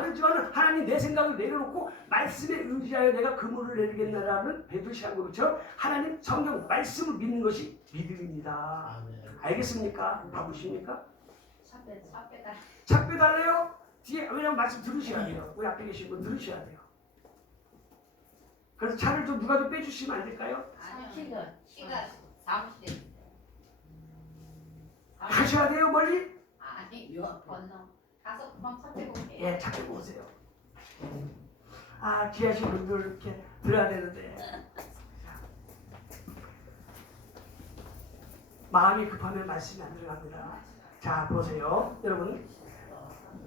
다르지만 하나님 내 생각을 내려놓고 말씀에 의지하여 내가 그물을 내리겠나라는 베드시한 것처럼 하나님 성경 말씀을 믿는 것이 믿음입니다. 알겠습니까? 바쁘십니까? 차 빼달래요? 뒤에 왜냐면 말씀 들으셔야 돼요. 우리 앞에 계신 분 들으셔야 돼요. 그래서 차를 좀 누가 좀 빼주시면 안 될까요? 키가 사무실에 가셔야 돼요 멀리? 아니 요 건너 가서 금방 차 빼고 올게요. 예, 차 빼고 오세요. 아, 귀하신 분들 이렇게 들어야 되는데 마음이 급하면 말씀이 안 들어갑니다. 자, 보세요. 여러분,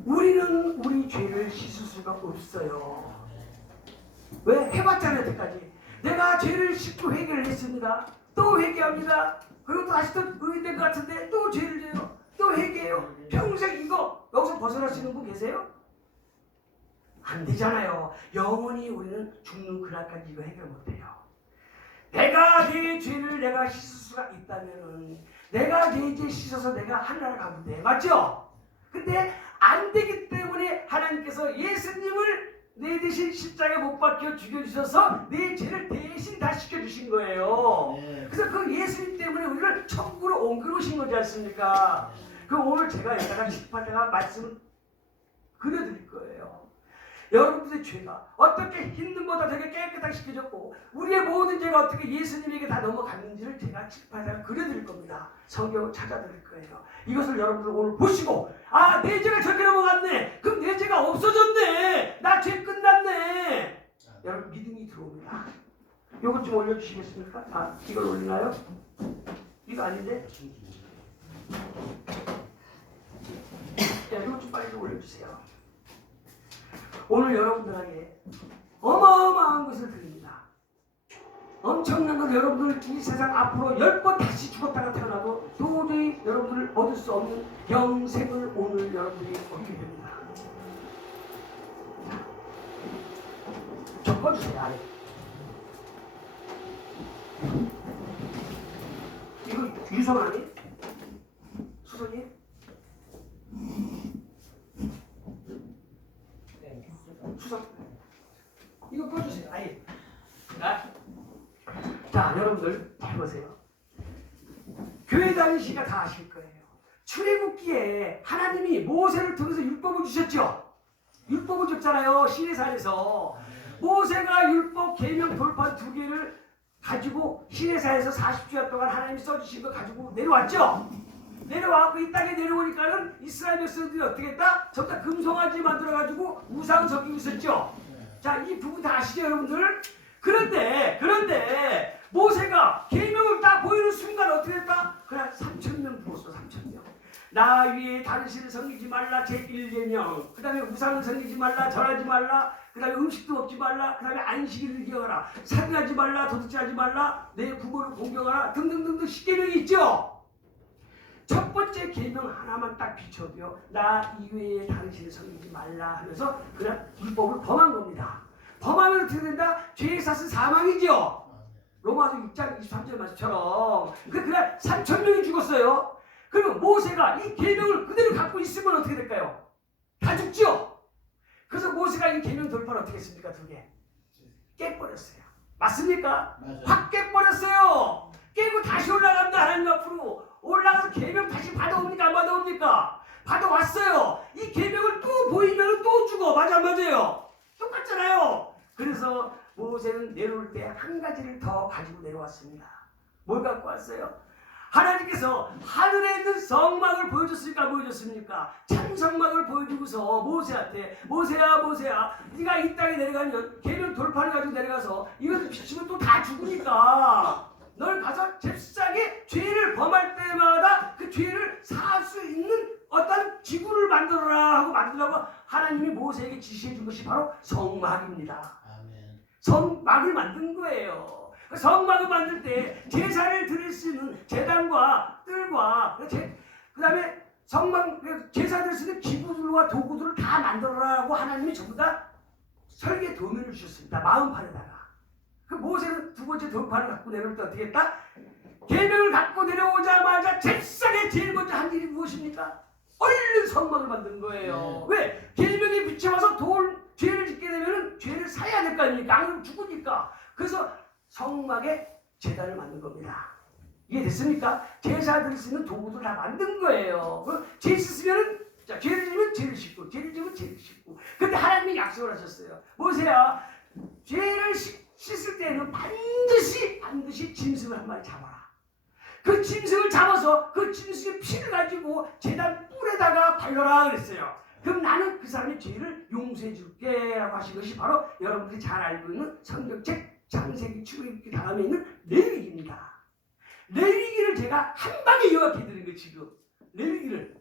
우리는 우리 죄를 씻을 수가 없어요. 왜? 해봤잖아요, 여태까지. 내가 죄를 씻고 회개를 했습니다. 또 회개합니다. 그리고 또 다시 또 의인된 것 같은데 또 죄를 져요. 또 회개해요. 평생 이거 여기서 벗어날 수 있는 분 계세요? 안 되잖아요. 영원히 우리는 죽는 그날까지 이거 해결 못해요. 내가 내 죄를 내가 씻을 수가 있다면은 내가 내 죄 씻어서 내가 하늘나라 가면 돼. 맞죠? 근데 안 되기 때문에 하나님께서 예수님을 내 대신 십자가에 못 박혀 죽여주셔서 내 죄를 대신 다 씻겨주신 거예요. 그래서 그 예수님 때문에 우리를 천국으로 옮겨오신 거지 않습니까? 그럼 오늘 제가 여기다가 십자가 말씀을 그려드릴 거예요. 여러분들의 죄가 어떻게 흰눈보다 되게 깨끗하게 씻겨졌고 우리의 모든 죄가 어떻게 예수님에게 다 넘어갔는지를 제가 칠판에다가 그려드릴 겁니다. 성경을 찾아드릴 거예요. 이것을 여러분들 오늘 보시고 아, 내 죄가 저렇게 넘어갔네. 그럼 내 죄가 없어졌네. 나 죄 끝났네. 여러분 믿음이 들어옵니다. 이것 좀 올려주시겠습니까? 아, 이걸 올리나요? 이거 아닌데? 야, 이것 좀 빨리 좀 올려주세요. 오늘 여러분들에게 어마어마한 것을 드립니다. 엄청난 것 여러분들 이 세상 앞으로 10번 다시 죽었다가 태어나도 도저히 여러분들 얻을 수 없는 영생을 오늘 여러분들이 얻게 됩니다. 자, 적어주세요. 아래. 이거 유선 아니? 수선이? 수선. 이거 꺼주세요. 아예. 자, 여러분들 잘 보세요. 교회 다니시니까 다 아실 거예요. 출애굽기에 하나님이 모세를 통해서 율법을 주셨죠. 율법을 줬잖아요. 시내산에서. 모세가 율법 계명 돌판 2개를 가지고 시내산에서 40주야 동안 하나님이 써주신 거 가지고 내려왔죠. 내려와서 이 땅에 내려오니까는 이스라엘 백성들이 어떻게 했다? 전부 다 금송아지 만들어가지고 우상 섬기고 있었죠. 자, 이 부분 다 아시죠, 여러분들? 그런데 모세가 계명을 딱 보이는 순간 어떻게 했다? 그냥 3,000명 부었어. 3,000명. 나 위에 다른 신을 섬기지 말라. 제1계명. 그 다음에 우상을 섬기지 말라. 절하지 말라. 그 다음에 음식도 먹지 말라. 그 다음에 안식일을 기억하라. 살인하지 말라. 도둑질하지 말라. 내 부모를 공경하라. 등등등등 10계명이 있죠. 첫 번째 계명 하나만 딱 비춰도요. 나 이외에 다른 신을 섬기지 말라 하면서 그냥 율법을 범한 겁니다. 범하면 어떻게 된다? 죄의 삭은 사망이죠. 로마서 6장 23절 말씀처럼. 그날 3,000명이 죽었어요. 그러면 모세가 이 계명을 그대로 갖고 있으면 어떻게 될까요? 다 죽죠. 그래서 모세가 이 계명 돌파를 어떻게 했습니까? 2개 깨버렸어요. 맞습니까? 맞아요. 확 깨버렸어요. 깨고 다시 올라갑니다. 하나님 앞으로 올라가서 계명 다시 받아옵니까? 안 받아옵니까? 받아왔어요. 이 계명을 또 보이면 또 죽어. 맞아 안 맞아요? 똑같잖아요. 그래서 모세는 내려올 때 한 가지를 더 가지고 내려왔습니다. 뭘 갖고 왔어요? 하나님께서 하늘에 있는 성막을 보여줬습니까? 안 보여줬습니까? 참 성막을 보여주고서 모세한테 모세야 네가 이 땅에 내려가면 계명 돌파를 가지고 내려가서 이것을 비추면 또 다 죽으니까 널 가서 잽싸게 죄를 범할 때마다 그 죄를 살 수 있는 어떤 지구를 만들어라 하고 만들라고 하나님이 모세에게 지시해 준 것이 바로 성막입니다. 아멘. 성막을 만든 거예요. 성막을 만들 때 제사를 드릴 수 있는 제단과 뜰과 그 다음에 성막 제사 드릴 수 있는 기구들과 도구들을 다 만들어라고 하나님이 전부 다 설계 도면을 주셨습니다. 마음판에다가. 그 모세는 2번째 돌판을 갖고 내려올 때 어떻게 했다? 계명을 갖고 내려오자마자 잽싸게 제일 먼저 한 일이 무엇입니까? 얼른 성막을 만든 거예요. 왜? 계명이 비춰와서 거 아닙니까? 안 그러면 죽으니까. 그래서 성막에 제단을 만든 겁니다. 이해됐습니까? 제사 드릴 수 있는 도구들 다 만든 거예요. 죄 씻으면은, 자, 죄를 지으면 죄를 씻고, 죄를 지으면 죄를 씻고. 근데 하나님이 약속을 하셨어요. 보세요. 죄를 씻을 때는 반드시 짐승을 한 마리 잡아라. 그 짐승을 잡아서 그 짐승의 피를 가지고 제단 뿔에다가 발라라 그랬어요. 그럼 나는 그 사람의 죄를 용서해 줄게 라고 하신 것이 바로 여러분들이 잘 알고 있는 성경책 창세기 출애굽기 다음에 있는 레위기입니다. 레위기를 제가 한 방에 요약해 드린 거예요. 지금 레위기를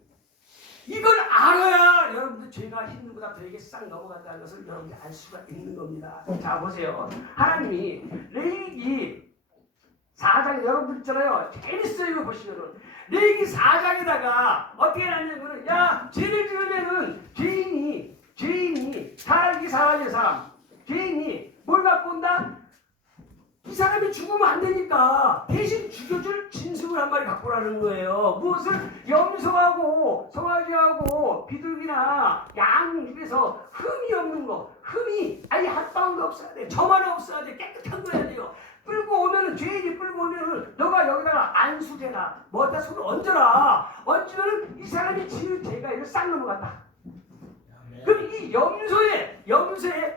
이걸 알아야 여러분들 죄가 힘든 것보다 저에게 싹 넘어간다는 것을 여러분들이 알 수가 있는 겁니다. 자 보세요. 하나님이 레위기 4장 여러분들 있잖아요. 재밌어요. 이거 보시면은 레위기 4장에다가 어떻게 하냐면은 야 죄를 지으면은 죄인이 살기 사라질 사람 죄인이 뭘 갖고 온다? 이 사람이 죽으면 안 되니까 대신 죽여줄 짐승을 한 마리 갖고 오라는 거예요. 무엇을? 염소하고 송아지하고 비둘기나 양 입에서 흠이 없는 거. 흠이 아예 한 방울도 없어야 돼. 점 하나 없어야 돼. 깨끗한 거 해야 돼요. 끌고 오면은 죄인이 끌고 오면은 너가 여기다가 안수대나 뭐다 손을 얹어라. 얹으면은 이 사람이 지은 죄가 이거 싹 넘어간다. 그럼 이 염소의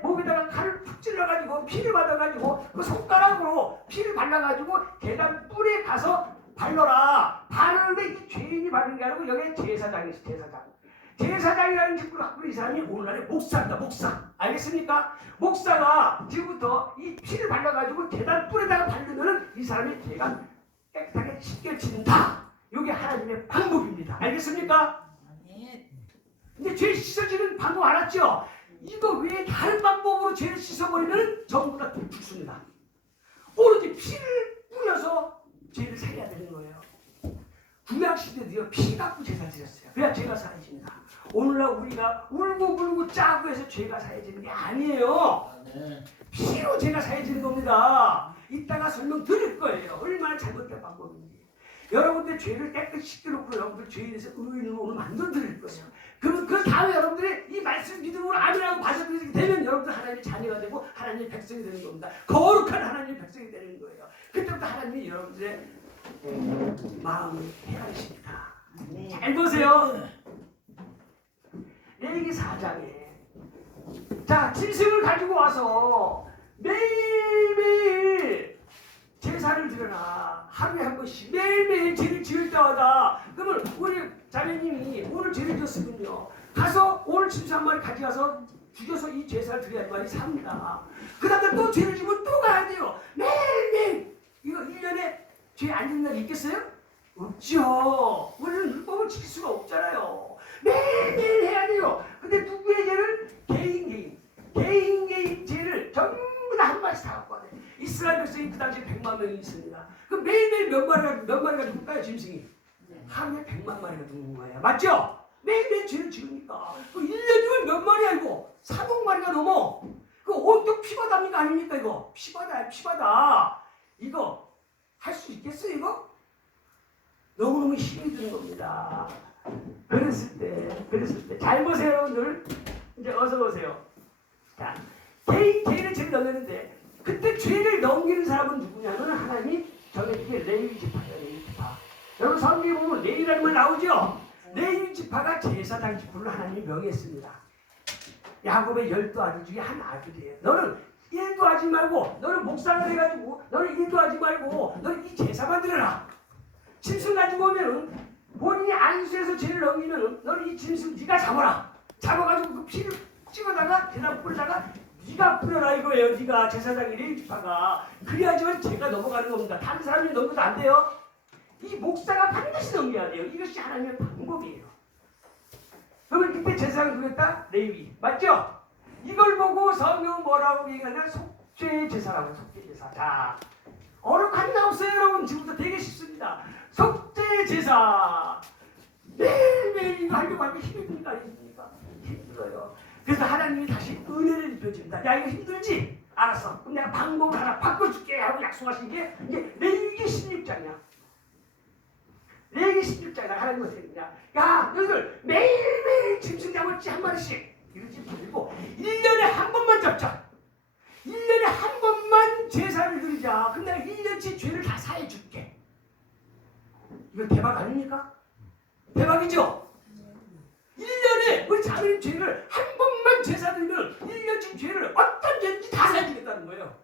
목에다가 칼을 푹 찔러가지고 피를 받아가지고 그 손가락으로 피를 발라가지고 계단 뿔에 가서 발라라. 바르는데 이 죄인이 바르는 게 아니고 여기에 제사장이 있어. 제사장이라는 직분을 갖고 있는 이 사람이 오늘날의 목사입니다. 목사. 알겠습니까? 목사가 지금부터 이 피를 발라가지고 계단 뿔에다가 바르면은 이 사람의 죄가 깨끗하게 씻겨진다. 이게 하나님의 방법입니다. 알겠습니까? 근데 죄 씻어지는 방법 알았죠? 이거 외에 다른 방법으로 죄를 씻어버리면 전부 다 죽습니다. 오로지 피를 뿌려서 죄를 살려야 되는 거예요. 구약시대도요 피 갖고 제사 드렸어요. 그래야 죄가 사해집니다. 오늘날 우리가 울고 짜고 해서 죄가 사해지는 게 아니에요. 피로 죄가 사해지는 겁니다. 이따가 설명드릴 거예요. 얼마나 잘못된 방법인지. 여러분들 죄를 깨끗이 씻겨놓고 여러분들 죄에 대해서 의인으로 오늘 만들어 드릴 거예요. 그럼 그 다음에 여러분들이 이 말씀 믿음으로 아멘하고 받아들이게 되면 여러분들 하나님의 자녀가 되고 하나님의 백성이 되는 겁니다. 거룩한 하나님의 백성이 되는 거예요. 그때부터 하나님이 여러분들의 마음을 헤아리십니다. 잘 보세요. 레위기 4장에 자 짐승을 가지고 와서 매일매일 제사를 드려라. 하루에 한 번씩 매일매일 죄를 지을 때마다 그러면 우리 자매님이 오늘 죄를 지었으면요 가서 오늘 짐승 한 마리 가져가서 죽여서 이 제사를 드려야 할 말이 삽니다. 그 다음에 또 죄를 지면 또 가야 돼요. 매일매일 이거 1년에 죄 안 짓는 날이 있겠어요? 없죠. 우리는 율법을 지킬 수가 없잖아요. 매일매일 해야 돼요. 근데 누구의 죄를? 개인 죄를 전부 다 한 마리씩 다 갖고 와야 돼. 이스라엘 백성이 그 당시에 100만 명이 있습니다. 그럼 매일매일 몇 마리가 죽을까요? 짐승이? 하루에 100만 마리가 죽는 거예요. 맞죠? 매일매일 죄를 지으니까 그 1년이면 몇 마리야 이거? 3억 마리가 넘어. 그 온통 피바다입니까? 아닙니까 이거? 피바다. 이거 할 수 있겠어요 이거? 너무너무 힘이 드는 겁니다. 그랬을 때 잘 보세요 여러분들. 이제 어서 보세요. 자, 죄를 제일 넘겼는데 그때 죄를 넘기는 사람은 누구냐면 하나님이 정해진 게 레위 지파예요. 레위 지파. 여러분 성경에 보면 레위라는 말 나오죠? 레위 지파가 제사장 직분을 하나님이 명했습니다. 야곱의 12 아들 중에 한 아들이에요. 너는 일도 하지 말고 너는 목상을 해가지고 너는 일도 하지 말고 너는 이 제사만 드려라. 짐승 가지고 오면은 본인이 안수해서 죄를 넘기면은 너는 이 짐승 네가 잡아라. 잡아가지고 그 피를 찍어다가 계단 뿌리다가 네가 뿌려라 이거예요. 네가 제사장이 레위지파가 그래야지만 죄가 넘어가는 겁니다. 다른 사람이 넘겨도 안 돼요. 이 목사가 반드시 넘겨야 돼요. 이것이 하나님의 방법이에요. 그러면 그때 제사장 누구였다? 레위 맞죠? 이걸 보고 성경은 뭐라고 얘기하냐? 속죄 제사라고. 속죄 제사. 자 어렵한 게 없어요 여러분. 지금부터 되게 쉽습니다. 속죄 제사 매일매일 이거 하려고 하면 힘이 듭니까? 안 힘듭니까? 힘들어요. 그래서 하나님이 다시 은혜를 입혀줍니다. 야 이거 힘들지? 알았어. 그럼 내가 방법을 하나 바꿔줄게 하고 약속하신 게 이제 레위기 16장이야. 레위기 16장이야. 하나님 어떻게 했냐? 야 너희들 매일매일 짐승 잡을지 한 마리씩 이러지 말고 1년에 한 번만 잡자. 1년에 제사를 드리자. 그럼 내가 1년치 죄를 다 사해 줄게. 이거 대박 아닙니까? 대박이죠? 1년에 우리 자매님 죄를 한 번만 제사 드리면 1년치 죄를 어떤 죄인지 다 사해 주겠다는 거예요.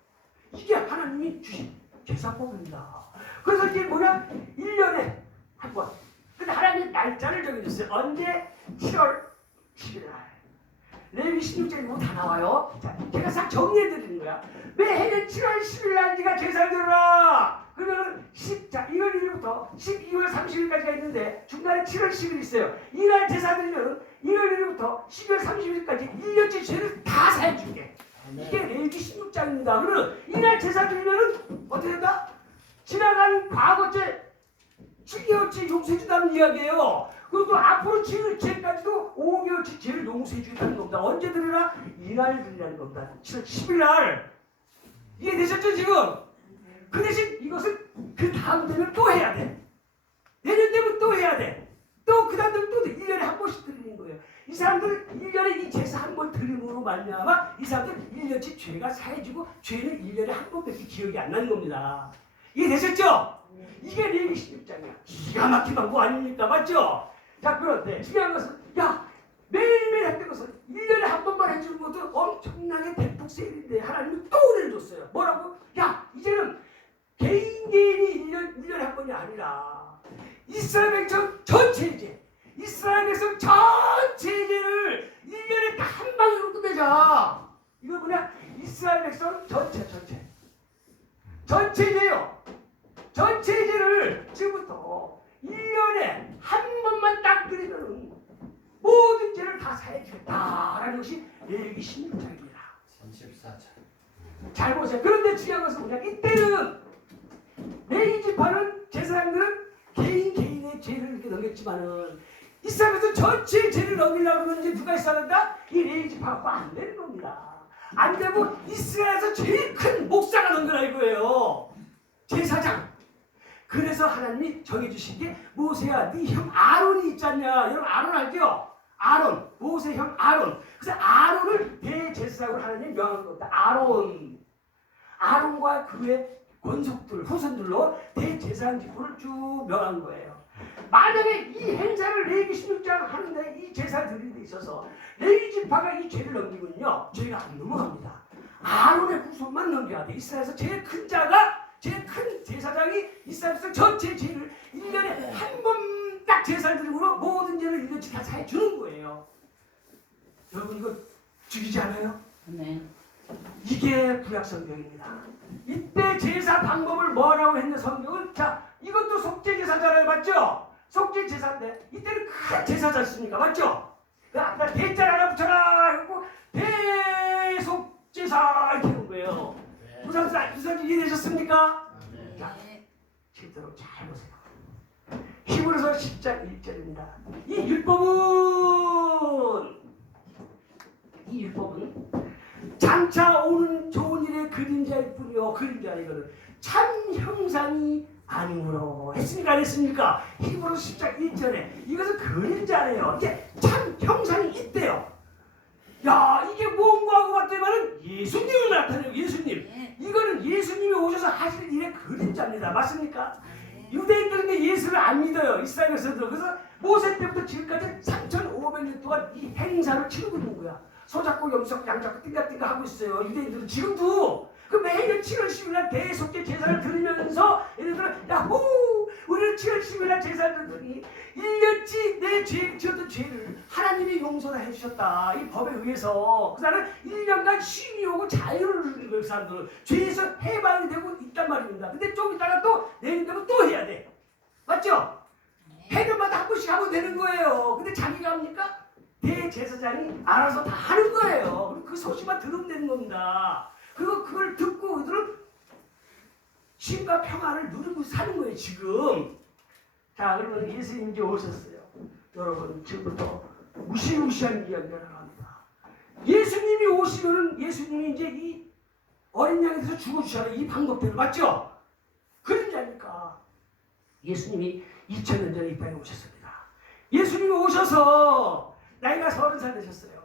이게 하나님이 주신 제사법입니다. 그래서 이게 뭐냐? 1년에 한 번. 근데 하나님이 날짜를 정해줬어요. 언제? 7월 10일 날. 레위기 16장에 다 나와요. 자, 제가 싹 정리해드리는 거야. 매해년 7월 10일 날 네가 제사를 드려라. 그러면은 1월 1일부터 12월 30일까지가 있는데 중간에 7월 10일 있어요. 이날 제사 드리면 1월 1일부터 12월 30일까지 1년치 죄를 다 사해줄게. 이게 레위기 16장입니다. 그러면 이날 제사 드리면은 어떻게 된다? 지나간 과거죄 7개월치 용서해준다는 이야기예요. 그리고 앞으로 지을 죄까지도 5개월치 죄를 용서해주겠다는 겁니다. 언제 드리라? 이날 드리라는 겁니다. 7월 10일 날. 이해되셨죠 지금? 그 대신 이것은 그 다음 되면 또 해야 돼. 내년 되면 또 해야 돼. 또 그 다음 되면 또 돼. 1년에 한 번씩 드리는 거예요. 이 사람들은 1년에 이 제사 한 번 드림으로 말미암아 이 사람들은 1년치 죄가 사해지고 죄는 1년에 한 번밖에 기억이 안 나는 겁니다. 이해되셨죠? 이게 레위기 16장이야. 기가 막힌 방법 아닙니까? 맞죠? 자, 그런데 중요한 것은 매일매일 했던 것은 1년에 한 번만 해주는 것도 엄청나게 대폭 세일인데 하나님이 또 은혜를 줬어요. 뭐라고? 이제는 개인이 1년에 한 번이 아니라 이스라엘 백성 전체의 죄, 이스라엘 백성 전체의 죄를 1년에 딱 한 방으로 끝내자. 이거 뭐냐? 이스라엘 백성 전체 죄요. 전체 죄를 지금부터 1년에 한 번만 딱 드리면 모든 죄를 다 사해주겠다라는 것이 레위기 16장입니다. 14장. 잘 보세요. 그런데 중요한 것은 뭐냐? 이때는 레위 지파는 제사장들은 개인의 죄를 이렇게 넘겼지만은 이스라엘에서 전체 죄를 넘기려고 그러면 이제 누가 있어야 한다? 이 레위 지파가 안 되는 겁니다. 안 되고 이스라엘에서 제일 큰 목사가 넘겨라 이거예요. 제사장. 그래서 하나님이 정해주신 게 모세야 네 형 아론이 있지 않냐. 여러분 아론 알죠? 아론. 모세 형 아론. 그래서 아론을 대제사장으로 하나님이 명한 겁니다. 아론과 그의 권속들 후손들로 대제사장 직분을 쭉 명한 거예요. 만약에 이 행사를 레위기 16장 하는데 이 제사를 드리는 데 있어서 레위 지파가 이 죄를 넘기면요 죄가 안 넘어갑니다. 아론의 후손만 넘겨야 돼. 이스라엘에서 제일 큰 자가 제일 큰 제사장이 이스라엘에서 전체 죄를 1년에 한 번 딱 제사를 드림으로 모든 죄를 1년치 다 사해 주는 거예요. 여러분 이거 죽이지 않아요? 네. 이게 구약 성경입니다. 이때 제사 방법을 뭐라고 했는 성경은 이것도 속죄 제사잖아요. 맞죠? 속죄 제사인데 이때는 큰 제사지 않습니까? 맞죠? 그 아까 대자를 하나 붙여라 했고 대속제사 이렇게 하는 거예요. 무슨 이해되셨습니까? 자, 실제로 잘 보세요. 히브리서 10장 1절입니다. 이 율법은 장차 오는 좋은 일의 그림자일 뿐이요. 그림자 이거는 참 형상이 아니므로 했습니까? 안 했습니까? 히브리서 10장 1절에 이것은 그림자래요. 이게 참 형상이 있대요. 이게 뭔가 하고 봤더니만은 예수님을 나타내요. 예수님. 이거는 예수님이 오셔서 하실 일의 그림자입니다. 맞습니까? 유대인들은 예수를 안 믿어요. 이스라엘에서도. 그래서 모세 때부터 지금까지 3,500년 동안 이 행사를 치르고 있는 거야. 소잡고 염소잡고 양잡고 띵가띵가 하고 있어요. 유대인들은 지금도. 그 매년 7월 10일 날 대속죄 제사를 드리면서 얘네들은 야호! 우리는 7월 10일 날 제사를 드리니 1년치 내 지었던 죄를 하나님이 용서를 해주셨다. 이 법에 의해서. 그 사람은 1년간 쉼이 오고 자유를 누리는 거예요. 그 사람들은. 죄에서 해방이 되고 있단 말입니다. 근데 좀 있다가 또 내년 되면 또 해야 돼. 맞죠? 해년마다 한 번씩 하면 되는 거예요. 근데 자기가 합니까? 대제사장이 알아서 다 하는 거예요. 그 소식만 들으면 되는 겁니다. 그리고 그걸 듣고 그들은 쉼과 평안을 누리고 사는 거예요. 지금. 자, 그러면 예수님이 이제 오셨어요. 여러분 지금부터 무시무시한 이야기가 나갑니다. 예수님이 오시면은 예수님이 이제 이 어린 양에 대해서 죽어주셔야 이 방법대로. 맞죠? 그림자니까 예수님이 2000년 전에 이 땅에 오셨습니다. 예수님이 오셔서 나이가 30살 되셨어요.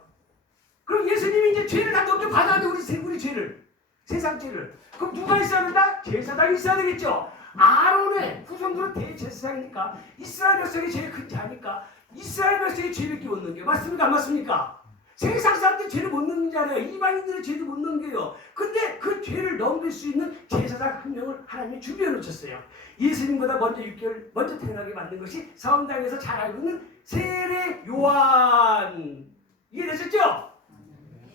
그럼 예수님이 이제 죄를 다 넘겨 받아야 돼. 우리 죄를. 세상 죄를. 그럼 누가 있어야 된다? 제사장이 있어야 되겠죠. 아론의 후손들은 대제사장이니까 이스라엘 백성이 제일 큰 자니까 이스라엘 백성이 죄를 못 넘겨. 맞습니까? 안 맞습니까? 세상 사람들이 죄를 못 넘기잖아요. 이방인들이 죄를 못 넘겨요. 근데 그 죄를 넘길 수 있는 제사장 한 명을 하나님이 준비해 놓으셨어요. 예수님보다 먼저 6개월 먼저 태어나게 만든 것이 성당에서 잘 알고 있는 세례 요한. 이해되셨죠?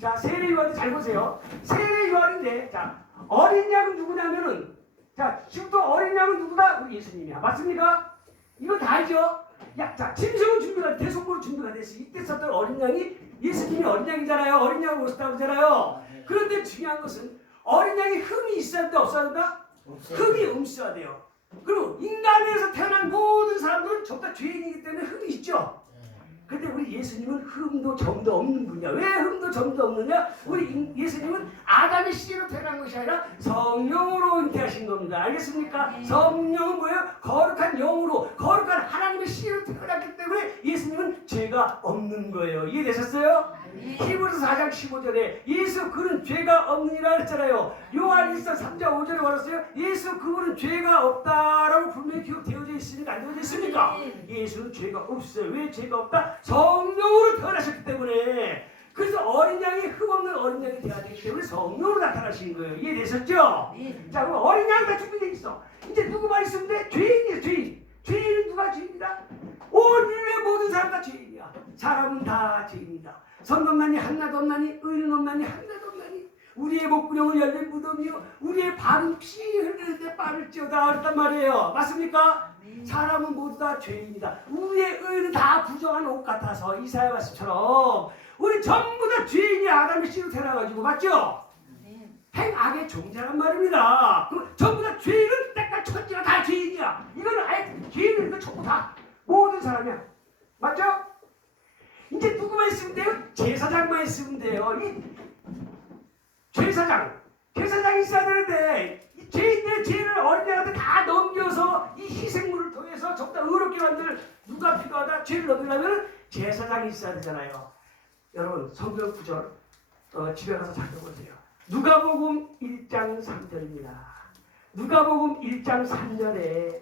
자, 세례 요한을 잘 보세요. 세례 요한인데, 자, 어린 양은 누구냐면은, 자, 지금도 어린 양은 누구다? 우리 예수님이야. 맞습니까? 이거 다 알죠? 야, 자, 짐승은 준비가 돼, 대속으로 준비가 됐어. 이때 썼던 어린 양이 예수님이 어린 양이잖아요. 어린 양을 오셨다고 하잖아요. 그런데 중요한 것은 어린 양이 흠이 있어야 된다, 없어야 된다? 흠이 없어야 돼요. 그리고 인간에서 태어난 모든 사람들은 전부 다 죄인이기 때문에 흠이 있죠. 근데 우리 예수님은 흠도 점도 없는 분이야. 왜 흠도 점도 없느냐? 우리 예수님은 아담의 씨로 태어난 것이 아니라 성령으로 잉태하신 겁니다. 알겠습니까? 성령은 뭐예요? 거룩한 영으로, 거룩한 하나님의 씨로 태어났기 때문에 예수님은 죄가 없는 거예요. 이해되셨어요? 히브리서 4장 15절에 예수 그는 죄가 없느니라 했잖아요. 요한일서 3장 5절에 말했어요. 예수 그분은 죄가 없다라고 분명히 기록되어져 있습니까? 안 되어져 있습니까? 예수는 죄가 없어요. 왜 죄가 없다? 성령으로 태어나셨기 때문에. 그래서 어린 양이 흠없는 어린 양이 되어야 되기 때문에 성령으로 나타나신 거예요. 이해되셨죠? 자, 그럼 어린 양이 다 준비되어 있어. 이제 누구만 있으면 돼? 죄인이에요. 죄인. 죄인은 누가 죄인이다? 온 인류의 모든 사람 다 죄인이야. 사람은 다 죄인이다. 선없나니 하나도 없나니 의인 없나니 하나도 없나니 우리의 목구멍을 열린 무덤이요 우리의 발은 피 흘리는데 빠를지어다 그랬단 말이에요. 맞습니까? 사람은 모두 다 죄인이다. 우리의 의는 다 부정한 옷 같아서 이사야 말씀처럼 우리 전부 다 죄인이 아담의 씨로 태어나가지고 맞죠? 행악의 종자란 말입니다. 그 전부 다 죄인은 때깔 천지가 다 죄인이야. 이거는 아예 죄인은 전부 다 모든 사람이야. 맞죠? 이제 누구만 있으면 돼요? 제사장만 있으면 돼요. 이 제사장이 있어야 되는데 이 죄인들의 죄를 어린 양한테 다 넘겨서 이 희생물을 통해서 전부 다 의롭게 만들 누가 필요하다? 죄를 넘기려면 제사장이 있어야 되잖아요. 여러분 성경 구절 집에 가서 찾아보세요. 누가복음 1장 3절입니다. 누가복음 1장 3절에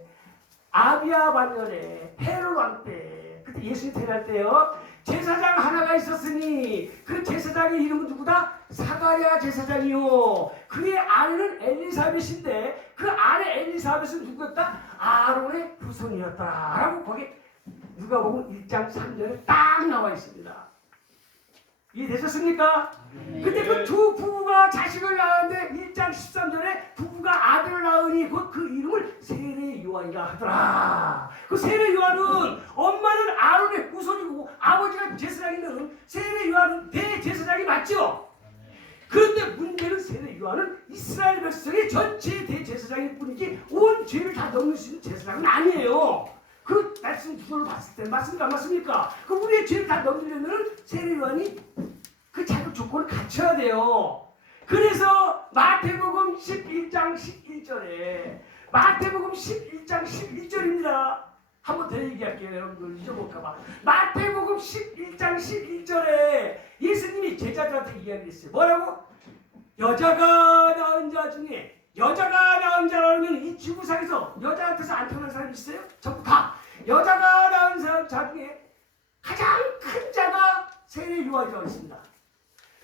아비야 반년에 헤롯 왕 때 그때 예수님 태어날 때요. 제사장 하나가 있었으니 그 제사장의 이름은 누구다? 사가랴 제사장이요. 그의 아내는 엘리사벳인데 그 아내 엘리사벳은 누구였다? 아론의 후손이었다 라고 거기 누가복음 1장 3절에 딱 나와 있습니다. 이해되셨습니까? 근데 그 두 부부가 자식을 낳았는데 1장 13절에 부부가 아들을 낳으니 그 이름을 세례 요한이라 하더라. 그 세례 요한은 엄마는 아론의 후손이고 아버지가 제사장이면 세례 요한은 대제사장이 맞죠? 그런데 문제는 세례 요한은 이스라엘 백성의 전체 대제사장일 뿐이지 온 죄를 다 넘길 수 있는 제사장은 아니에요. 그 말씀 구절을 봤을 때 맞습니까? 안 맞습니까? 그 우리의 죄를 다 넘기려면 세례 요한이 그 자격 조건을 갖춰야 돼요. 그래서 마태복음 11장 11절에 마태복음 11장 11절입니다. 한 번 더 얘기할게요. 여러분들 잊어볼까봐. 마태복음 11장 11절에 예수님이 제자들한테 이야기했어요. 뭐라고? 여자가 낳은 자 중에 여자가 낳은 자라면 이 지구상에서 여자한테서 안 태어난 사람이 있어요? 전부 다. 여자가 낳은 자 중에 가장 큰 자가 세례 요한이라고 했습니다.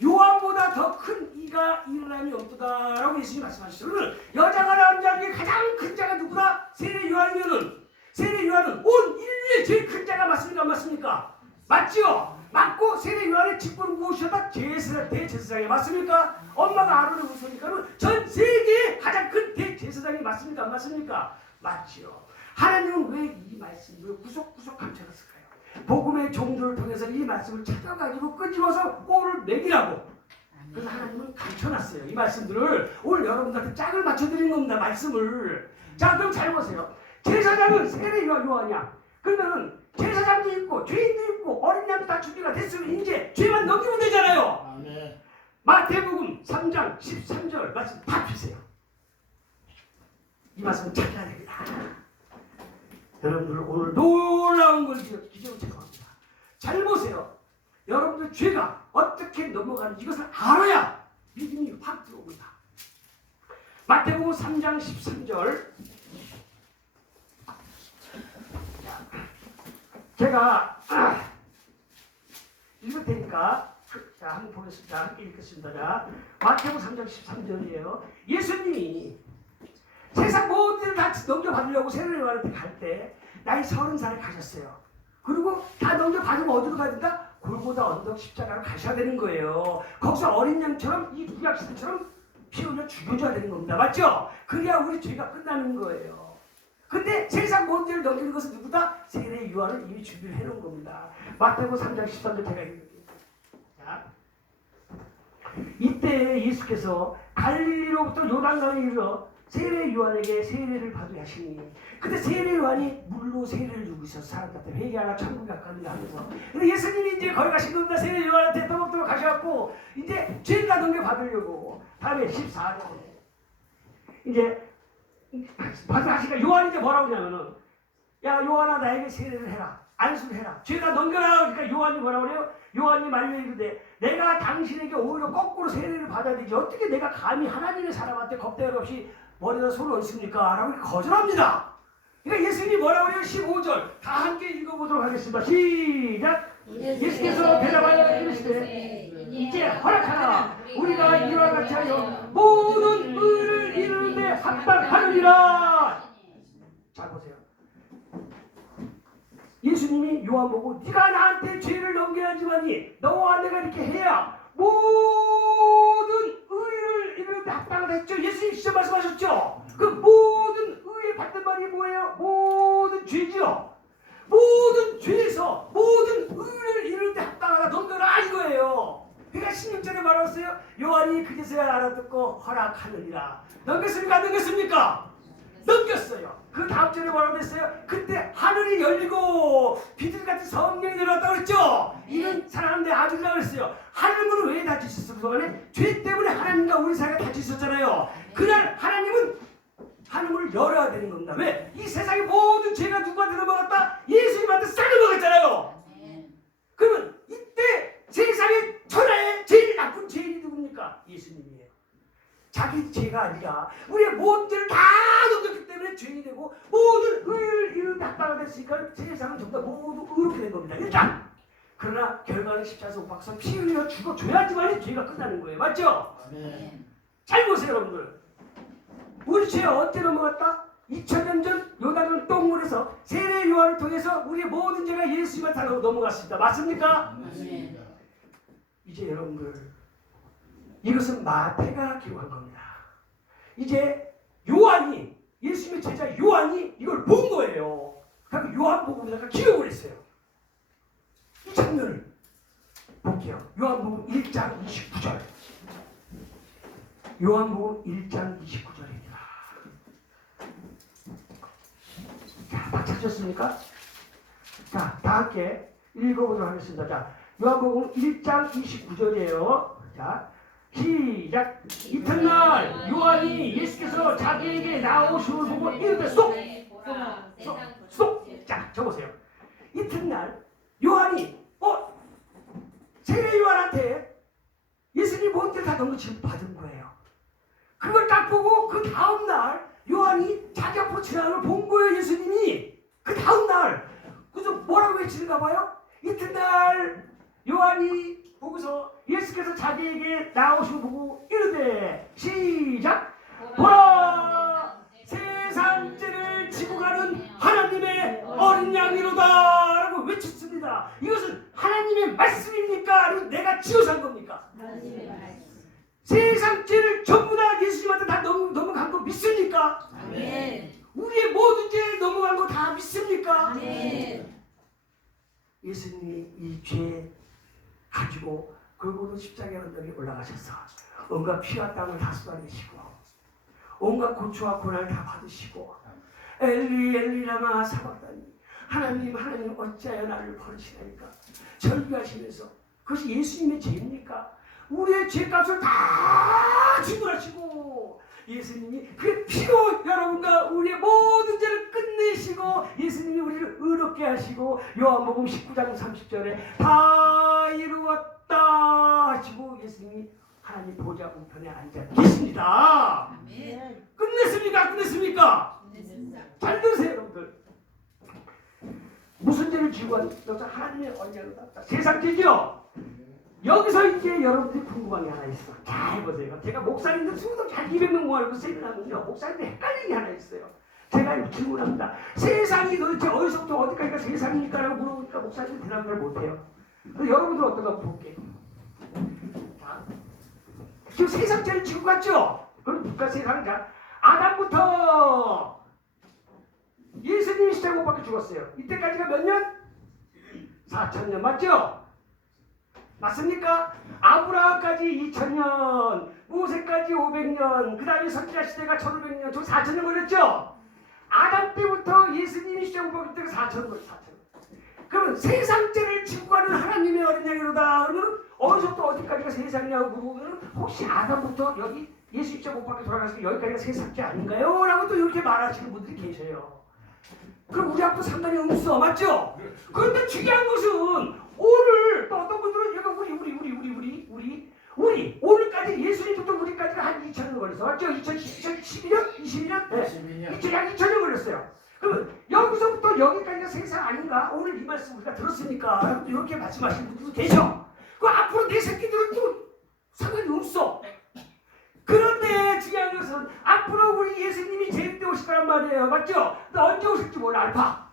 요한보다 더 큰 이가 일어남이 없도다라고 예수님이 말씀하셨어요. 그러면 여자가 낳은 자 중에 가장 큰 자가 누구다? 세례 요한이면은 세례 요한은 온 인류의 제일 큰 자가 맞습니까? 안 맞습니까? 맞죠? 맞고 세례 요한의 직분은 무엇이었다? 대제사장이 맞습니까? 엄마가 아론의 후손이니까 전 세계의 가장 큰 대제사장이 맞습니까? 안 맞습니까? 맞죠. 하나님은 왜 이 말씀을 구석구석 감춰놨을까요? 복음의 종들을 통해서 이 말씀을 찾아가지고 끄집어서 꼴을 매기라고. 그래서 하나님은 감춰놨어요. 이 말씀들을 오늘 여러분들한테 짝을 맞춰드린 겁니다. 말씀을. 자, 그럼 잘 보세요. 제사장은 세례 요한이야. 그러면은 제사장도 있고 죄인도 있고 어린 양도 다 준비가 됐으면 이제 죄만 넘기면 되잖아요. 아멘. 마태복음 3장 13절 말씀 다 주세요. 이 말씀 찾아야 됩니다. 여러분들 오늘 놀라운 걸 기적을 체험합니다. 잘 보세요. 여러분들 죄가 어떻게 넘어가는지 이것을 알아야 믿음이 확 들어옵니다. 마태복음 3장 13절. 제가 읽을 테니까 자, 한번 보겠습니다. 함께 읽겠습니다. 자, 마태복음 3장 13절이에요. 예수님이 세상 모든 일을 다 넘겨받으려고 세례 요한한테 갈 때 나이 30살에 가셨어요. 그리고 다 넘겨받으면 어디로 가야 된다? 골고다 언덕 십자가로 가셔야 되는 거예요. 거기서 어린 양처럼 이 구약시대처럼 피 흘려 죽여줘야 되는 겁니다. 맞죠? 그래야 우리 죄가 끝나는 거예요. 근데 세상 모든 일을 넘기는 것은 누구다? 세례 요한을 이미 준비를 해놓은 겁니다. 마태복음 3장 13절 제가 읽을게요. 자, 이때 예수께서 갈릴리로부터 요단강에 이르러 세례 요한에게 세례를 받으려 하시니, 근데 세례 요한이 물로 세례를 주고 있어서 사람들한테 회개하라 천국에 가까이 하면서, 근데 예수님이 이제 거기 가신 겁니다. 세례 요한한테 떠먹떠먹 가셔갖고 이제 죄가 넘겨 받으려고. 다음에 14절 이제 하시니까 요한이 이제 뭐라고 하냐면은, 야 요한아 나에게 세례를 해라, 안수를 해라, 죄가 넘겨라. 그러니까 요한이 뭐라고 그래요? 요한이 말로 이르되 내가 당신에게 오히려 거꾸로 세례를 받아야 되지 어떻게 내가 감히 하나님의 사람한테 겁대가 없이 머리에다 손을 얹습니까? 라고 거절합니다. 그러니까 예수님이 뭐라고 그래요? 15절 다 함께 읽어보도록 하겠습니다. 시작. 예수께서 대답하여 이르시되 이제 허락하라. 우리가 이와 같이 하여 모든 의를 이루는 데 합당하느니라. 잘 보세요. 예수님이 요한 보고 네가 나한테 죄를 넘겨야지만이 너와 내가 이렇게 해야 모든 의를 이루는 데 합당하다 했죠. 예수님 진짜 말씀하셨죠. 그 모든 의에 받는 말이 뭐예요? 모든 죄죠. 모든 죄에서 모든 의를 이루는 데 합당하다 넘겨라 이거예요. 그러니까 16절에 말했어요. 요한이 그제서야 알아듣고 허락하느니라. 넘겼습니까? 안 넘겼습니까? 넘겼어요. 그 다음 절에 뭐라고 했어요? 그때 하늘이 열리고 비둘기같은 성령이 내려왔다고 그랬죠? 이는 사랑하는 내 아들이라고 그랬어요. 하늘문은 왜 닫히셨어요? 그동안에 죄 때문에 하나님과 우리 사이가 닫히셨잖아요. 그날 하나님은 하늘문을 열어야 되는 겁니다. 왜? 이 세상의 모든 죄가 누구한테 넘어갔다? 예수님한테 싹 넘어갔잖아요. 그러면 이때 세상의 천하의 제일 나쁜 죄인이 누굽니까? 예수님이에요. 자기 죄가 아니라 우리의 모든 죄를 다 넘겼기 때문에 죄인이 되고 모든 의를 이루는 데 합당하게 됐으니까 세상은 전부 다 모두 의롭게 된 겁니다. 일단 그러나 결과는 십자가에서 못 박사 피 흘려 죽어줘야지만 죄가 끝나는 거예요. 맞죠? 네. 잘 보세요 여러분들. 우리 죄 언제 넘어갔다? 2000년 전 요단강 똥물에서 세례 요한을 통해서 우리의 모든 죄가 예수님을 타고 넘어갔습니다. 맞습니까? 맞습니다. 이제 여러분들 이것은 마태가 기록한 겁니다. 이제 요한이 예수님의 제자 요한이 이걸 본 거예요. 그래서 요한복음에다가 기록을 했어요. 이 장면을 볼게요. 요한복음 1장 29절. 요한복음 1장 29절입니다. 자, 다 찾으셨습니까? 자, 다 함께 읽어보도록 하겠습니다. 자, 요한복음 1장 29절이에요. 자, 시작. 이튿날 요한이 예수께서 자기에게 나오심을 보고 이르되 쏙! 자, 적으세요. 이튿날 요한이 세례 요한한테 예수님 모든 다 넘겨지고 받은 거예요. 그걸 딱 보고 그 다음날 요한이 자기 앞으로 지나가는 걸 본 거예요. 예수님이 그 다음날 그래서 뭐라고 외치는가 봐요. 이튿날 요한이 보고서 예수께서 자기에게 나오시고 보고 이르되 시작. 보라 세상 죄를 지고 가는 하나님의 어린 양이로다 라고 외쳤습니다. 이것은 하나님의 말씀입니까? 아니면 내가 지어서 한 겁니까? 세상 죄를 전부 다 예수님한테 다 넘어간 거 믿습니까? 아멘. 우리의 모든 죄를 넘어간 거 다 믿습니까? 아멘. 예수님이 이 죄 가지고 골고루 십자가의 언덕에 올라가셔서 온갖 피와 땀을 다 쏟아내시고 온갖 고초와 고난을 다 받으시고 엘리 엘리 라마 사박다니 하나님 하나님 어찌하여 나를 버리시나이까 절규하시면서 그것이 예수님의 죄입니까? 우리의 죄값을 다 지불하시고 예수님이 그 피로 여러분과 우리의 모든 죄를 끝내시고 예수님이 우리를 의롭게 하시고 요한복음 19장 30절에 다 이루었다 하시고 예수님이 하나님 하나님 보좌 우편에 앉아 계십니다. 아멘. 끝냈습니까? 끝냈습니까? 잘 들으세요, 여러분들. 무슨 죄를 지고 왔다? 하나님의 언약을 받다. 세상죄죠? 여기서 이제 여러분들이 궁금한 게 하나 있어. 잘 보세요. 제가 목사님들 수도 잘 200명 모아놓고 세미나면요, 목사님들 헷갈리는 게 하나 있어요. 제가 질문합니다. 세상이 도대체 어디서부터 어디까지가 세상입니까? 라고 물어보니까 목사님들 대답을 잘 못해요. 여러분들 어떤가 볼게요. 자, 지금 세상죄를 지고 갔죠? 그럼 누가 세상을 자? 아담부터 예수님이 십자가 못 박혀 죽었어요. 이때까지가 몇 년? 4,000년 맞죠? 맞습니까? 아브라함까지 2,000년, 모세까지 500년, 그 다음에 선지자 시대가 1,500년, 총 4,000년 걸렸죠? 아담 때부터 예수님이 십자가 못 박힐 때가 4,000년. 그러면 세상죄를 지고 가는 하나님의 어린 양이로다. 그러면 어디서부터 어디까지가 세상이냐고 물어보면 혹시 아담부터 여기 예수 십자가 못 박혀 돌아가서 여기까지가 세상죄 아닌가요? 라고 또 이렇게 말하시는 분들이 계셔요. 그럼 우리하고 상관이 없어. 맞죠? 그런데 중요한 것은 오늘 또 어떤 분들은 여기 우리 오늘까지 예수님부터 우리까지가 한 2,000년 걸렸어. 맞죠? 2012년? 22년? 네. 약 2,000년 걸렸어요. 그러면 여기서부터 여기까지가 세상 아닌가? 오늘 이 말씀 우리가 들었으니까 이렇게 말씀하시는 분들도 계셔. 그 앞으로 내 새끼들은 또 상관이 없어. 그런데 중요한 것은 앞으로 우리 예수님이 제때 오실 거란 말이에요. 맞죠? 근데 언제 오실지 몰라. 알파.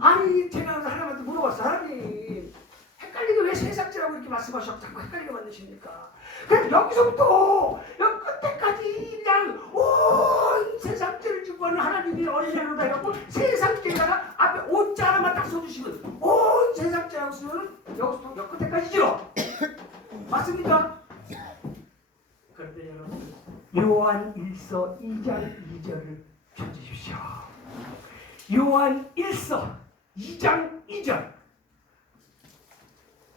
아니 제가 하나님한테 물어봤어. 하나님 헷갈리게 왜 세상죄라고 이렇게 말씀하셔서 자꾸 헷갈리게 만드십니까? 그럼 여기서부터 여기 끝에까지 그냥 온 세상죄를 지고 가는 하나님이 어린애로다 해갖고 세상죄가 앞에 온자 하나만 딱 써주시면 온 세상죄라고 쓰면 여기서부터 여기 끝에까지죠? 맞습니까? 그런데 여러분 요한 1서 2장 2절을 펴주십시오. 요한 1서 2장 2절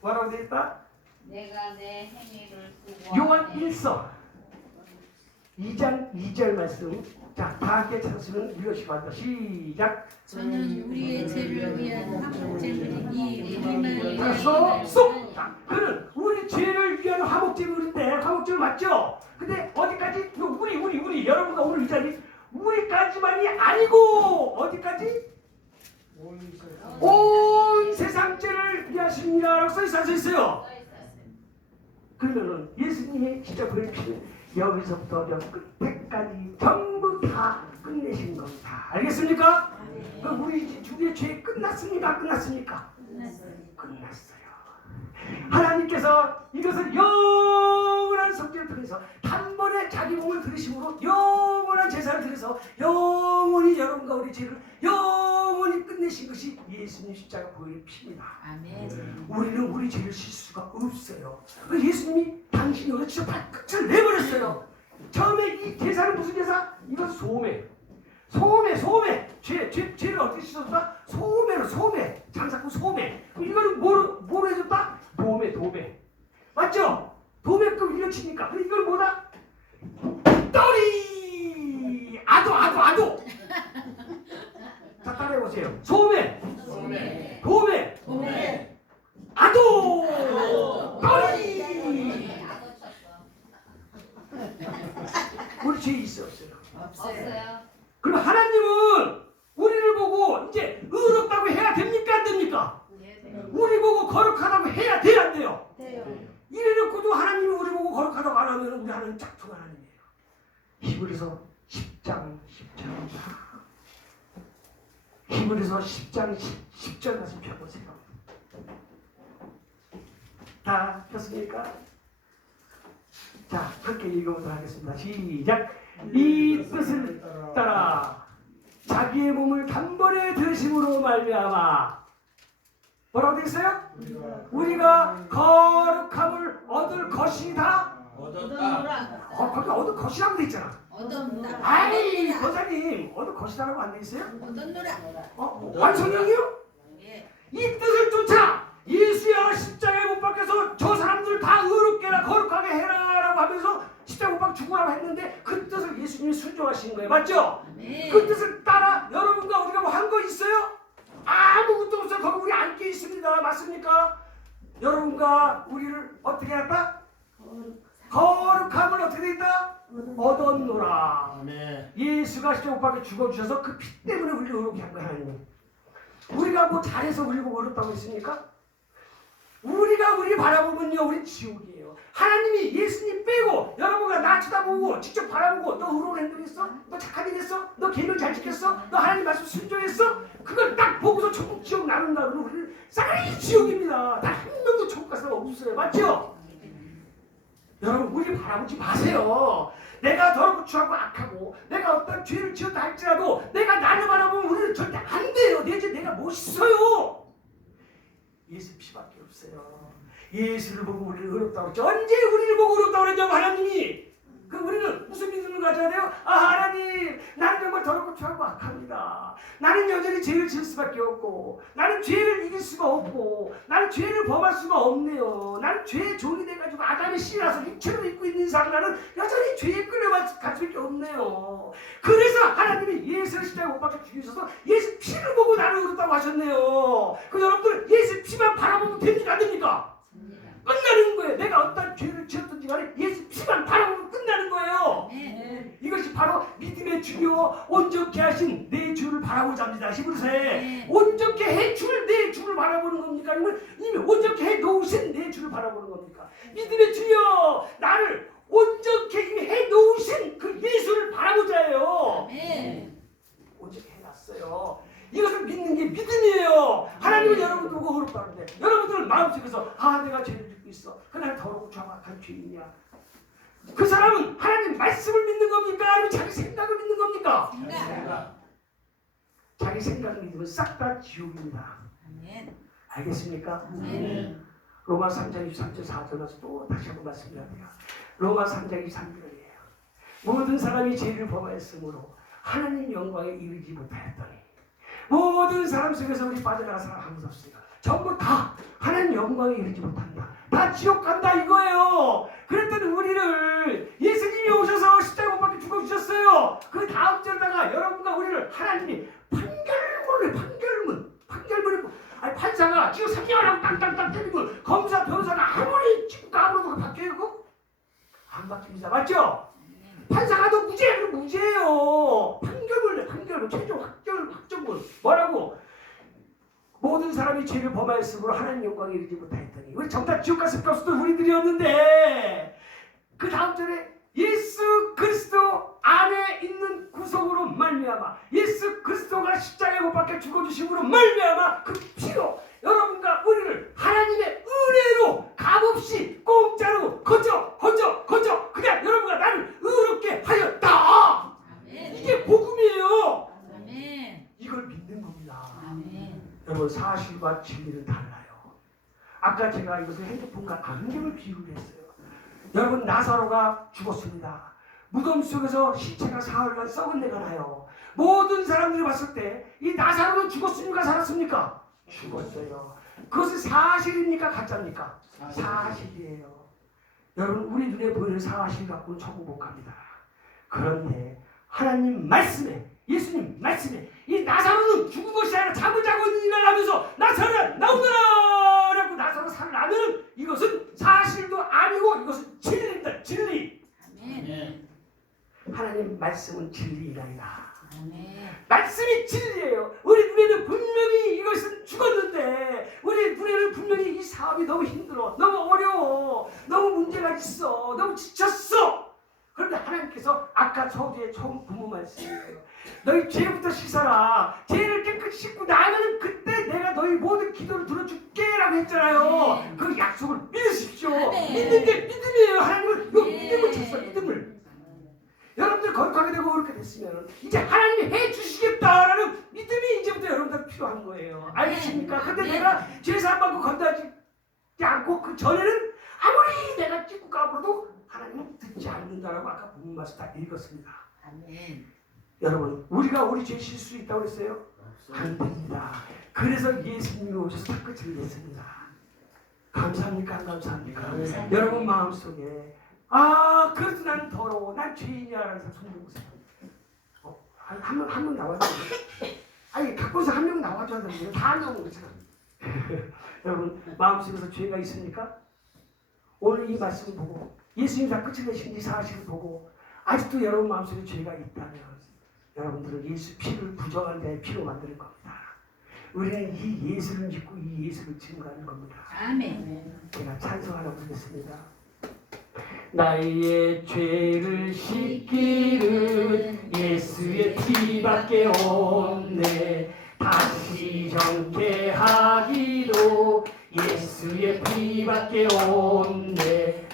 뭐라고 되어 있다? 내가 내 행위를 두고 요한 1서 2장 2절 말씀. 자, 다 함께 찬송을 읽으시기 바랍니다. 시작. 저는 우리의 죄를 위한 화목제물이니 우리만 따라서 쏙! 자, 그는 우리 죄를 위한 화목제물인데 화목제물 맞죠? 근데 어디까지? 우리 여러분과 오늘 이 자리 우리까지만이 아니고 어디까지? 온 세상 죄를 위하십니다라고 써있어요. 안 써있어요? 그러면은 예수님의 진짜 그 피는 여기서부터 저 끝에까지 전부 다 끝내신 겁니다. 알겠습니까? 그럼 우리의 죄 끝났습니까? 끝났습니까? 끝났어요. 하나님께서 이것을 영원한 성전을 통해서 단번에 자기 몸을 들이심으로 영원한 제사를 드려서 영원히 여러분과 우리 죄를 영원히 끝내신 것이 예수님 십자가 보혈의 피입니다. 아멘. 우리는 우리 죄를 질 수가 없어요. 그래서 예수님이 당신이 오늘 진짜 다 끝을 내버렸어요. 처음에 이 제사는 무슨 제사? 이건 소매. 죄를 어떻게 씻었다? 소매. 장사꾼 소매. 이거는 뭐로 해줬다? 도매. 맞죠? 도매금 이거 치니까. 근데 이걸 뭐다? 떠리! 아도! 자, 따라해보세요. 소매. 도매. 아도! 떠리! 아도 쳤어. 우리 죄 있어요, 없어요? 없어요. 그럼 하나님은 우리를 보고 이제 의롭다고 해야 됩니까? 안 됩니까? 우리 보고 거룩하다고 해야 돼요? 안 돼요? 이래놓고도 하나님이 우리 보고 거룩하다고 안 하면 우리 하나님 짝퉁 하나님이에요. 히브리서 10장 10절입니다. 히브리서 10장 10절 다시 펴보세요. 다 폈습니까? 자, 함께 읽어보도록 하겠습니다. 시작. 이 뜻을 따라 자기의 몸을 단번에 드심으로 말미암아 뭐라고 되어 있어요? 우리가 거룩함을 얻을 것이다. 얻었다. 거기 얻을 것이라고 되어 있잖아. 얻었다. 아이 거사님 얻을 것이다라고 안 되어 있어요? 얻었노라. 완성형이요? 예. 이 뜻을 쫓아 예수야 십자가에 못 박혀서 저 사람들 다 의롭게나 거룩하게 해라라고 하면서 십자가 못 박혀 죽으라고 했는데 그 뜻을 예수님이 순종하신 거예요. 맞죠? 아멘. 그 뜻을 따라 여러분과 우리가 뭐 한 거 있어요? 아무것도 없어요. 거기 우리 앉게 있습니다. 맞습니까? 여러분과 우리를 어떻게 했다? 거룩함을 어떻게 돼 있다? 얻었노라. 아멘. 예수가 십자가 못 박혀 죽어주셔서 그 피 때문에 우리를 의롭게 한 거야 하나님. 우리가 뭐 잘해서 우리가 의롭다고 했습니까? 우리가 우리 바라보면요 우리 지옥이에요. 하나님이 예수님 빼고 여러분과 나 쳐다보고 직접 바라보고 너 의로운 행동했어? 너 착한 일 했어? 너 계명 잘 지켰어? 너 하나님 말씀 순종했어? 그걸 딱 보고서 천국 지옥 나눈다 그러면 우리는 싸그리 지옥입니다. 단 한 명도 천국 갈 사람 없어요. 맞죠? 여러분 우리 바라보지 마세요. 내가 더럽고 추하고 악하고 내가 어떤 죄를 지었다 할지라도 내가 나를 바라보면 우리는 절대 안 돼요. 내 죄 내가 멋있어요. 예수 피밖에 없어요. 예수를 보고 우리를 의롭다고 그랬죠. 언제 우리를 보고 의롭다고 그랬냐고 하나님이. 그 우리는 무슨 믿음을 가져야 돼요? 아 하나님 나는 정말 더럽고 추하고 악합니다. 나는 여전히 죄를 지을 수밖에 없고 나는 죄를 이길 수가 없고 나는 죄를 범할 수가 없네요. 나는 죄의 종이 돼가지고 아담의 씨라서 육체를 입고 있는 이상 나는 여전히 죄에 끌려갈 수밖에 없네요. 그래서 하나님이 예수를 십자가에 못 박혀 죽이셔서 예수 피를 보고 나를 의롭다고 하셨네요. 그 여러분들 예수 피만 바라보면 됩니까 안 됩니까? 끝나는 거예요. 내가 어떤 죄를 지었든지 간에 예수 피만 바라보면 끝나는 거예요. 이것이 바로 믿음의 주요 온전케 하신 내 주를 바라보자 합니다. 히브리서에 온전케 해줄 내 주를 바라보는 겁니까? 아니면 이미 온전케 해 놓으신 내 주를 바라보는 겁니까? 믿음의 주여 나를 온전케 이미 해 놓으신 그 예수를 바라보자예요. 온전케 해놨어요. 이것을 믿는 게 믿음이에요. 하나님은 여러분들 보고 의롭다는데 여러분들은 마음속에서 아 내가 죄를 짓고 있어. 그날 더럽고 정확한 죄인이야. 그 사람은 하나님 말씀을 믿는 겁니까? 아니면 자기 생각을 믿는 겁니까? 자기 생각을 믿으면 싹 다 지옥입니다. 알겠습니까? 로마 3장 23절 4절에서 또 다시 한번 말씀드립니다. 로마 3장 23절이에요. 모든 사람이 죄를 범하였으므로 하나님 영광에 이르지 못하였더니 모든 사람 속에서 우리 빠져나간 사람 아무도 없습니다. 전부 다 하나님 영광에 이르지 못한다. 다 지옥 간다 이거예요. 그랬더니 우리를 예수님이 오셔서 십자가 못 박혀 죽어주셨어요. 그 다음 절에다가 여러분과 우리를 하나님이 판결문을 아니 판사가 지금 3년하고 땅땅땅 때리고 검사 변호사가 아무리 찍고 까불어도 바뀌어요? 안 바뀝니다. 맞죠? 판사가 너 무죄야 그럼 무죄예요. 판결문 최종 확정문 뭐라고? 모든 사람이 죄를 범하였으므로 하나님 영광에 이르지 못하였더니 우리 정작 지옥 갈 수밖에 없었던 우리들이었는데 그 다음 절에 예수 그리스도 안에 있는 구속으로 말미암아 예수 그리스도가 십자가에 못 박혀 죽어주심으로 말미암아 그 피로 여러분과 우리를 하나님의 은혜로 값없이 공짜로 거저 그냥 여러분과 나를 의롭게 하였다. 이게 복음이에요. 이걸 믿는 겁니다. 여러분 사실과 진리는 달라요. 아까 제가 이것을 핸드폰과 안경을 비유를 했어요. 여러분 나사로가 죽었습니다. 무덤 속에서 시체가 사흘간 썩은 내가 나요. 모든 사람들이 봤을 때 이 나사로는 죽었습니까 살았습니까? 죽었어요. 그것은 사실입니까 가짜입니까? 사실이에요. 여러분 우리 눈에 보이는 사실 갖고는 천국 못 갑니다. 그런데 하나님 말씀에 예수님 말씀에 이 나사로는 죽은 것이 아니라 잠을 자고 있는 일을 하면서 나사로야 나오너라 라고 나사로 살아나면 이것은 사실도 아니고 이것은 진리입니다. 진리. 하나님 말씀은 진리이다. 말씀이 진리예요. 우리 눈에는 분명히 이것은 죽었는데 우리 눈에는 분명히 이 사업이 너무 힘들어 너무 어려워 너무 문제가 있어 너무 지쳤어. 그런데 하나님께서 아까 저주의 처음 부모 말씀이에요. 너희 죄부터 씻어라. 죄를 깨끗이 씻고 나면 그때 내가 너희 모든 기도를 들어줄게 라고 했잖아요. 그 약속을 믿으십시오. 믿는 게 믿음이에요. 하나님은 이 믿음을 줬어요. 믿음을. 여러분들 거룩하게 되고 그렇게 됐으면 이제 하나님이 해주시겠다라는 믿음이 이제부터 여러분들 필요한 거예요. 알겠습니까? 근데 내가 죄사함 받고 건너지 않고 그 전에는 아무리 내가 찍고 까불어도 하나님은 듣지 않는다라고 아까 본문 말씀 다 읽었습니다. 여러분 우리가 우리 죄 실 수 있다고 그랬어요? 안 됩니다. 그래서 예수님이 오셔서 다 끝을 냈습니다. 감사합니까? 안 감사합니까? 여러분 마음속에 아 그래도 나는 더러워 난 죄인이야라는 사람 손 들어보세요. 한 명 나와줘야 돼요. 아니 갖고서 한 명 나와줘야 되는데 다 나오는 거잖아. 여러분 마음속에서 죄가 있습니까? 오늘 이 말씀 보고 예수님 다 끝을 내신 이 사실을 보고 아직도 여러분 마음속에 죄가 있다면 여러분들은 예수 피를 부정한 데 피로 만드는 겁니다. 우리는 이 예수를 믿고 이 예수를 증거하는 겁니다. 아멘. 제가 찬송하라고 하겠습니다. 나의 죄를 씻기는 예수의 피밖에 없네. 다시 정케하기도 예수의 피밖에 없네.